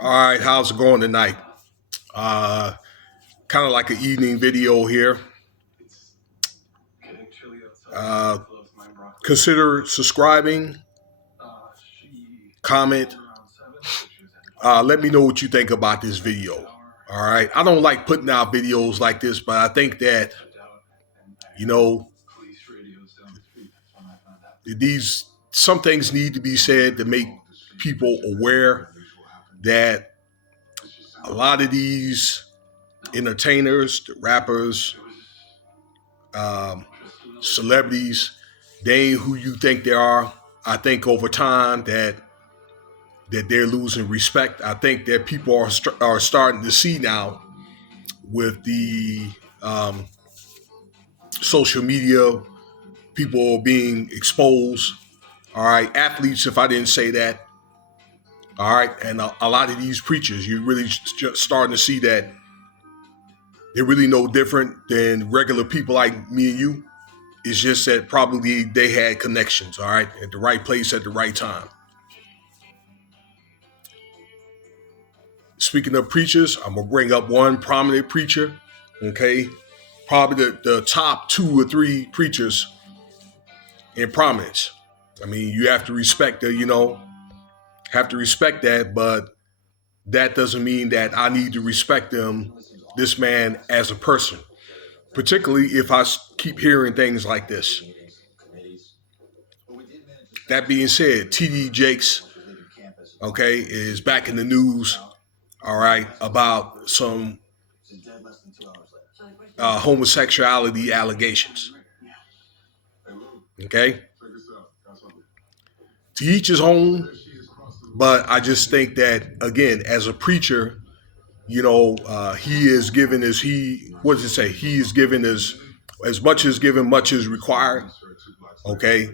All right, how's it going tonight? Uh, Kind of like an evening video here. Uh, Consider subscribing, comment. Let me know what you think about this video. All right, I don't like putting out videos like this, but I think that you know these some things need to be said to make people aware that a lot of these entertainers, the rappers, um, celebrities, they ain't who you think they are. I think over time that they're losing respect. I think that people are starting to see now with the social media, people being exposed. All right, athletes. If I didn't say that, all right, and a lot of these preachers, you really just starting to see that they're really no different than regular people like me and you. It's just that probably they had connections, all right, at the right place at the right time. Speaking of preachers, I'm gonna bring up one prominent preacher, okay? Probably the top two or three preachers in prominence. I mean, you have to respect have to respect that, but that doesn't mean that I need to respect them, this man as a person, particularly if I keep hearing things like this. That being said, TD Jakes, okay, is back in the news, all right, about some homosexuality allegations. Okay, to each his own, but I just think that again, as a preacher, he is given as he what does it say? He is given as much as given, much is required. Okay,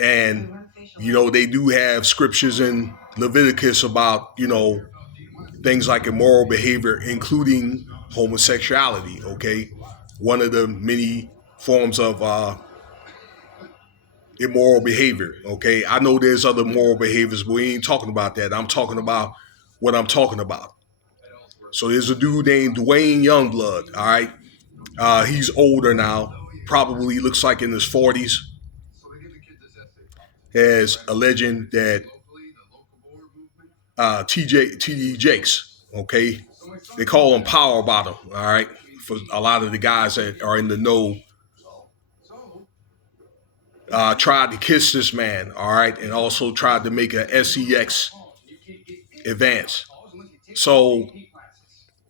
and they do have scriptures in Leviticus about things like immoral behavior, including homosexuality. Okay, one of the many forms of immoral behavior. Okay, I know there's other moral behaviors, but we ain't talking about that. I'm talking about what I'm talking about. So there's a dude named Dwayne Youngblood. All right, he's older now, probably looks like in his 40s. Has a legend that TD Jakes. Okay, they call him Power Bottom. All right, for a lot of the guys that are in the know, tried to kiss this man. All right, and also tried to make a SEX advance. So,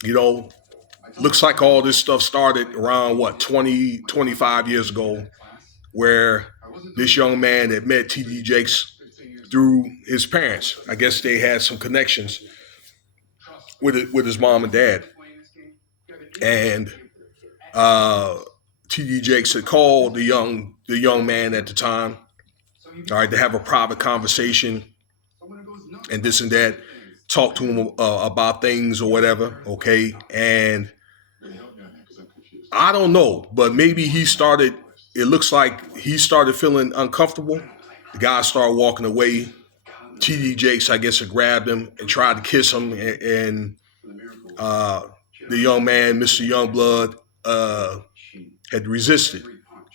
you know, looks like all this stuff started around 20, 25 years ago, where this young man had met TD Jakes through his parents. I guess they had some connections with his mom and dad. And TD Jakes had called the young man at the time, all right, to have a private conversation and this and that, talk to him about things or whatever, okay? And I don't know, but maybe it looks like he started feeling uncomfortable. The guy started walking away. TD Jakes, I guess, had grabbed him and tried to kiss him. And the young man, Mr. Youngblood, had resisted,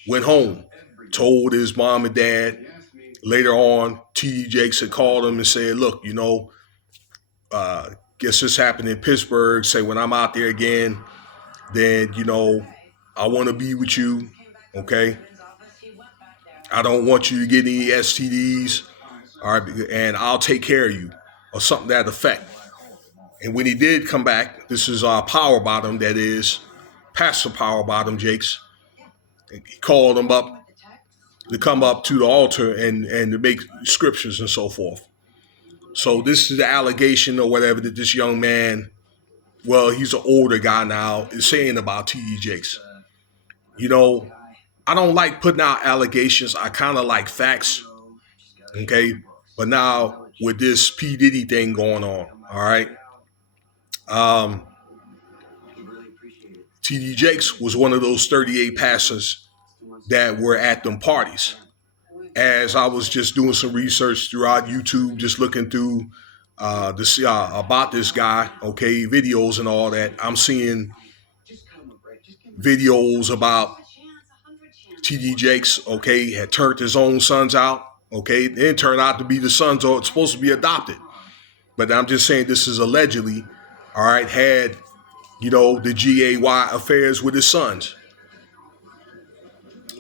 went home, told his mom and dad. Later on, TD Jakes had called him and said, look, guess this happened in Pittsburgh. Say, when I'm out there again, then, I want to be with you, okay? I don't want you to get any STDs, all right, and I'll take care of you, or something to that effect. And when he did come back, this is Power Bottom, that is, Pastor Power Bottom Jakes. He called him up to come up to the altar and to make scriptures and so forth. So this is the allegation or whatever that this young man, well, he's an older guy now, is saying about TD Jakes. I don't like putting out allegations. I kind of like facts, okay? But now with this P. Diddy thing going on, all right? TD Jakes was one of those 38 pastors that were at them parties. As I was just doing some research throughout YouTube, just looking through this about this guy, okay, videos and all that. I'm seeing videos about TD Jakes, okay, had turned his own sons out, okay. It didn't turn out to be the sons are supposed to be adopted. But I'm just saying this is allegedly, all right, had, the GAY affairs with his sons,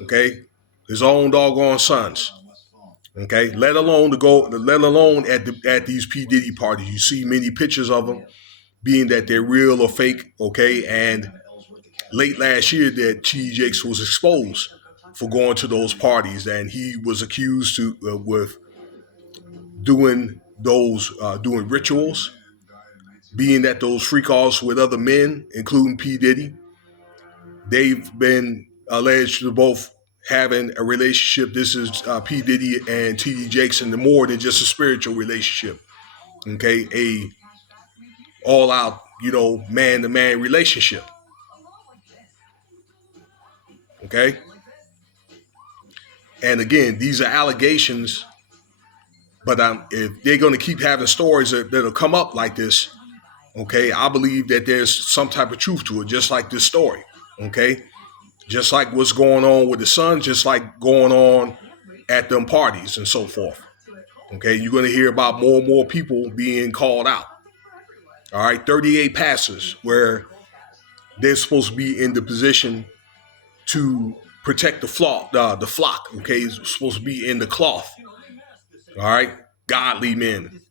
okay, his own doggone sons, okay. Let alone at these P Diddy parties, you see many pictures of them, being that they're real or fake, okay. And late last year, that TD Jakes was exposed for going to those parties, and he was accused with doing doing rituals, being at those freak offs with other men, including P Diddy. They've been alleged to both having a relationship. This is P Diddy and TD Jakes, and more than just a spiritual relationship. Okay, a all out, man to man relationship. Okay, and again, these are allegations. But if they're going to keep having stories that'll come up like this, okay, I believe that there's some type of truth to it, just like this story, okay? Just like what's going on with the son, just like going on at them parties and so forth, okay? You're going to hear about more and more people being called out, all right? 38 pastors where they're supposed to be in the position to protect the flock, okay? It's supposed to be in the cloth, all right? Godly men.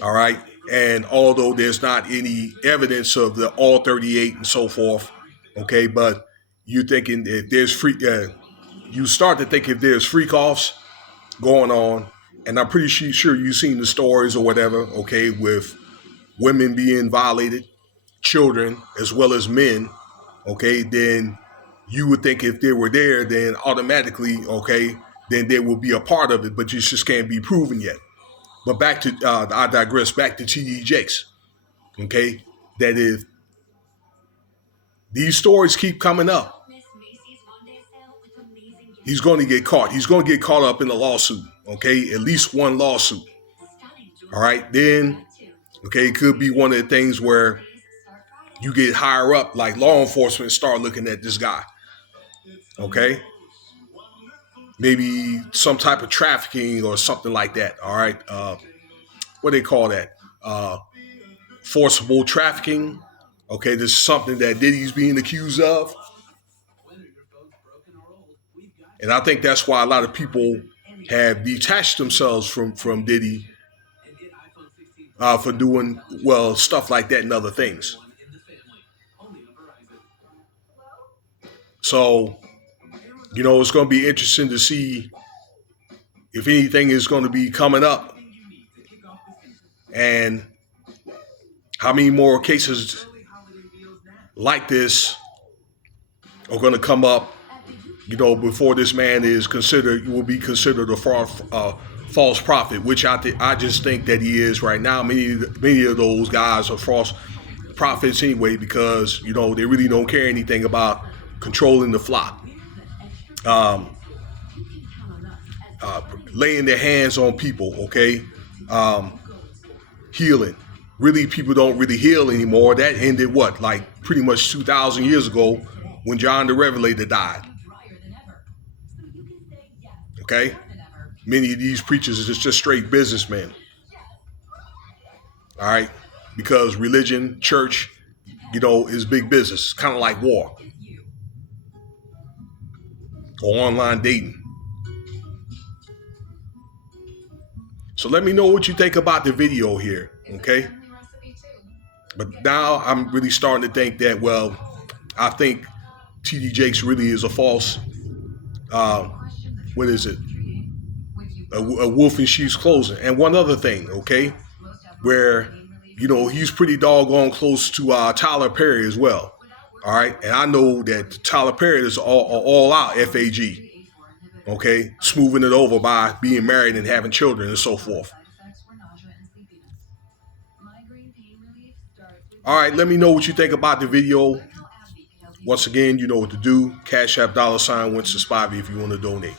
All right. And although there's not any evidence of the all 38 and so forth, okay, but you're thinking if there's you start to think if there's freak offs going on, and I'm pretty sure you've seen the stories or whatever, okay, with women being violated, children as well as men, okay, then you would think if they were there, then automatically, okay, then they will be a part of it, but you just can't be proven yet. But back to, I digress, back to TD Jakes, okay, that if these stories keep coming up, he's going to get caught. He's going to get caught up in a lawsuit, okay, at least one lawsuit. All right, then, okay, it could be one of the things where you get higher up, like law enforcement, and start looking at this guy, okay? Maybe some type of trafficking or something like that, all right? What do they call that? Forcible trafficking. Okay, this is something that Diddy's being accused of. And I think that's why a lot of people have detached themselves from Diddy for doing, well, stuff like that and other things. So, it's going to be interesting to see if anything is going to be coming up and how many more cases like this are going to come up, before this man will be considered a false prophet, which I just think that he is right now. Many of those guys are false prophets anyway, because, they really don't care anything about controlling the flock. Laying their hands on people, okay? Healing. Really, people don't really heal anymore. That ended pretty much 2,000 years ago when John the Revelator died. Okay? Many of these preachers are just straight businessmen. All right? Because religion, church, is big business. It's kind of like war. Or online dating. So let me know what you think about the video here, okay? But now I'm really starting to think that, well, I think TD Jakes really is a false, what is it? A wolf in sheep's clothing. And one other thing, okay? Where, he's pretty doggone close to Tyler Perry as well. All right? And I know that Tyler Perry is all out FAG. Okay, smoothing it over by being married and having children and so forth. All right, let me know what you think about the video. Once again, you know what to do. Cash App $Winston Spivey if you want to donate.